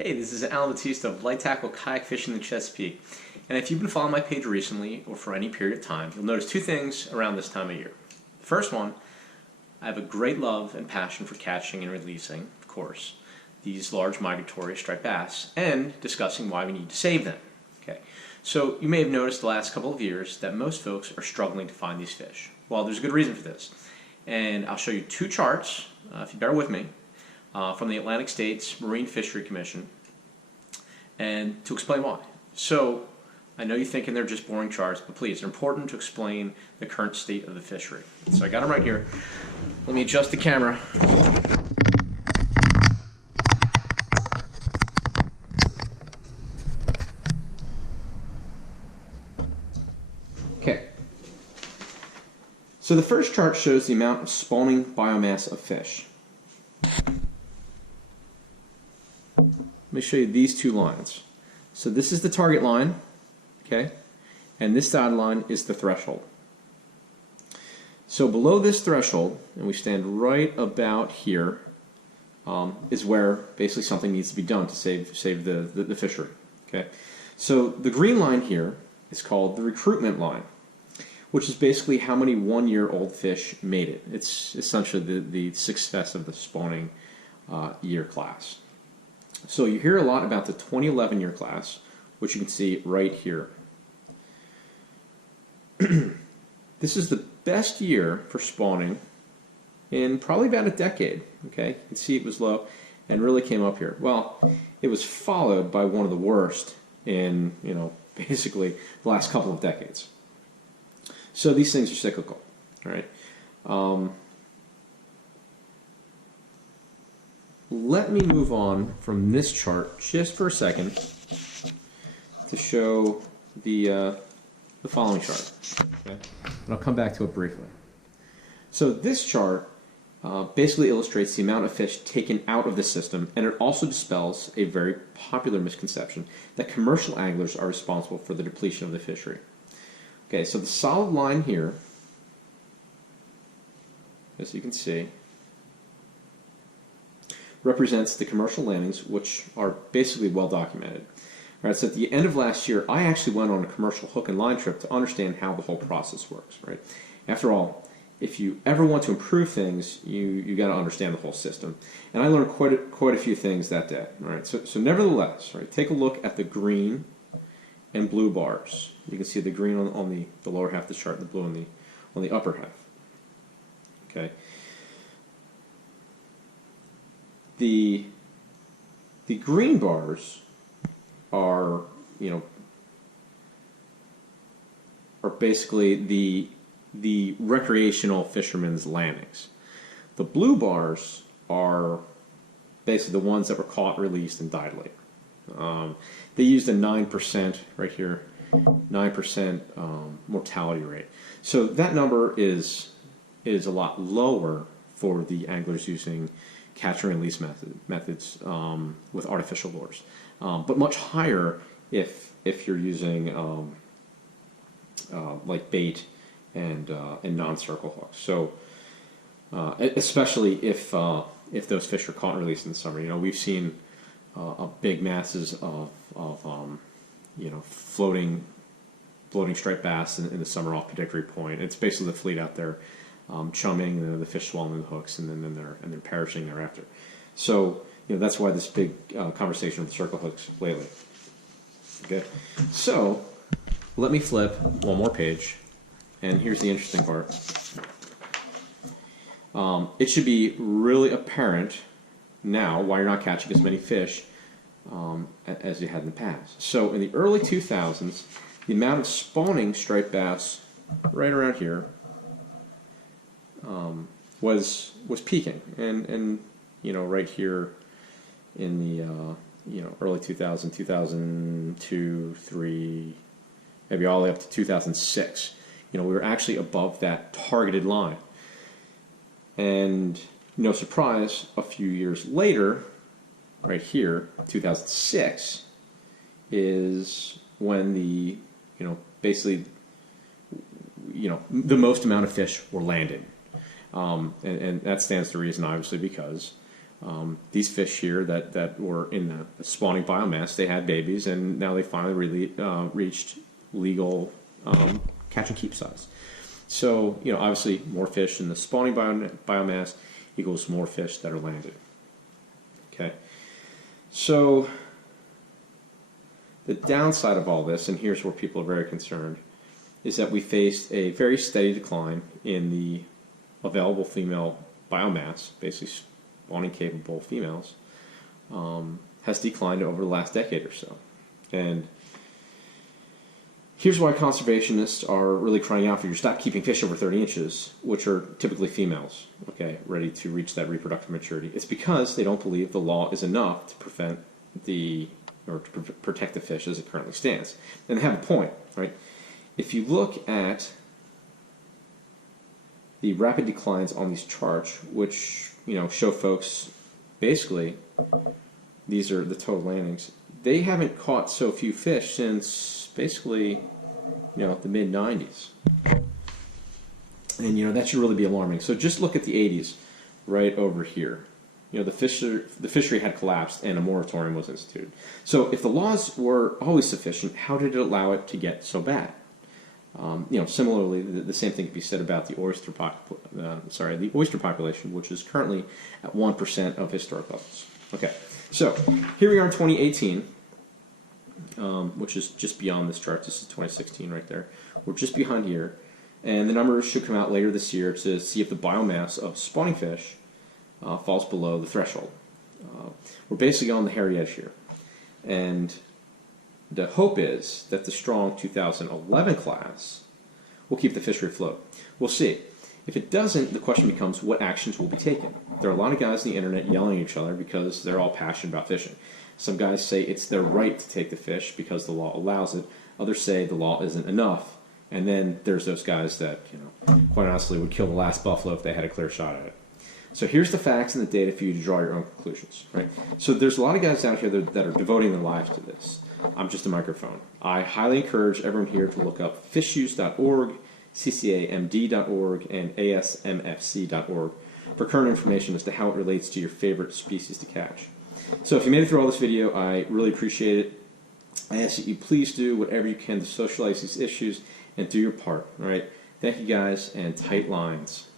Hey, this is Alan Batista of Light Tackle Kayak Fishing in Chesapeake. And if you've been following my page recently or for any period of time, you'll notice two things around this time of year. The first one, I have a great love and passion for catching and releasing, of course, these large migratory striped bass and discussing why we need to save them. Okay, so you may have noticed the last couple of years that most folks are struggling to find these fish. Well, there's a good reason for this. And I'll show you two charts, if you bear with me, from the Atlantic States Marine Fishery Commission, and to explain why. So I know you're thinking they're just boring charts, but please, they're important to explain the current state of the fishery. So I got them right here. Let me adjust the camera. Okay. So the first chart shows the amount of spawning biomass of fish. Let me show you these two lines. So this is the target line, okay, and this dotted line is the threshold. So below this threshold, and we stand right about here, is where basically something needs to be done to save the fishery. Okay, so the green line here is called the recruitment line, which is basically how many one-year-old fish made it. It's essentially the success of the spawning year class. So you hear a lot about the 2011 year class, which you can see right here. This is the best year for spawning in probably about a decade. Okay, you can see it was low and really came up here. Well, it was followed by one of the worst in, basically the last couple of decades. So these things are cyclical, all right? Let me move on from this chart just for a second to show the following chart. Okay? And I'll come back to it briefly. So this chart basically illustrates the amount of fish taken out of the system, and it also dispels a very popular misconception that commercial anglers are responsible for the depletion of the fishery. Okay, so the solid line here, as you can see, represents the commercial landings, which are basically well documented. All right, so at the end of last year, I actually went on a commercial hook and line trip to understand how the whole process works. Right? After all, if you ever want to improve things, you got to understand the whole system. And I learned quite a few things that day. All right, so nevertheless, right, take a look at the green and blue bars. You can see the green on the lower half of the chart, and the blue on the upper half. Okay. The green bars are basically the recreational fishermen's landings. The blue bars are basically the ones that were caught, released, and died later. They used a 9% right here, 9% mortality rate. So that number is a lot lower for the anglers using catch and release methods with artificial lures, but much higher if you're using like bait and non-circle hooks. So especially if those fish are caught and released in the summer, we've seen big masses of floating striped bass in the summer off Predictory Point. It's basically the fleet out there. Chumming, and the fish swallowing the hooks, and then they're perishing thereafter. So that's why this big conversation with circle hooks lately. Okay, so let me flip one more page, and here's the interesting part. It should be really apparent now why you're not catching as many fish as you had in the past. So in the early 2000s, the amount of spawning striped bass right around here was peaking, and right here in the early 2000, 2002, 3, maybe all the way up to 2006, we were actually above that targeted line. And no surprise, a few years later, right here, 2006, is when the basically the most amount of fish were landed. And that stands to reason, obviously, because These fish here that were in the spawning biomass, they had babies, and now they finally really reached legal catch and keep size. So, you know, obviously more fish in the spawning biomass equals more fish that are landed. Okay, so the downside of all this, and here's where people are very concerned, is that we faced a very steady decline in the available female biomass, basically spawning capable females, has declined over the last decade or so. And here's why conservationists are really crying out for you to stop keeping fish over 30 inches, which are typically females, okay, ready to reach that reproductive maturity. It's because they don't believe the law is enough to prevent or to protect the fish as it currently stands. And they have a point, right? If you look at the rapid declines on these charts, which, you know, show folks, basically, these are the total landings, they haven't caught so few fish since basically, you know, the mid-90s. And, you know, that should really be alarming. So just look at the 80s right over here. You know, the fishery had collapsed and a moratorium was instituted. So if the laws were always sufficient, how did it allow it to get so bad? You know, similarly, the same thing could be said about the oyster population, which is currently at 1% of historic levels. Okay, so here we are in 2018, which is just beyond this chart. This is 2016 right there. We're just behind here, and the numbers should come out later this year to see if the biomass of spawning fish falls below the threshold. We're basically on the hairy edge here, and the hope is that the strong 2011 class will keep the fishery afloat. We'll see. If it doesn't, the question becomes what actions will be taken. There are a lot of guys on the internet yelling at each other because they're all passionate about fishing. Some guys say it's their right to take the fish because the law allows it. Others say the law isn't enough. And then there's those guys that, you know, quite honestly would kill the last buffalo if they had a clear shot at it. So here's the facts and the data for you to draw your own conclusions, right? So there's a lot of guys out here that are devoting their lives to this. I'm just a microphone. I highly encourage everyone here to look up fishews.org, ccamd.org, and asmfc.org for current information as to how it relates to your favorite species to catch. So if you made it through all this video, I really appreciate it. I ask that you please do whatever you can to socialize these issues and do your part, all right? Thank you guys, and tight lines.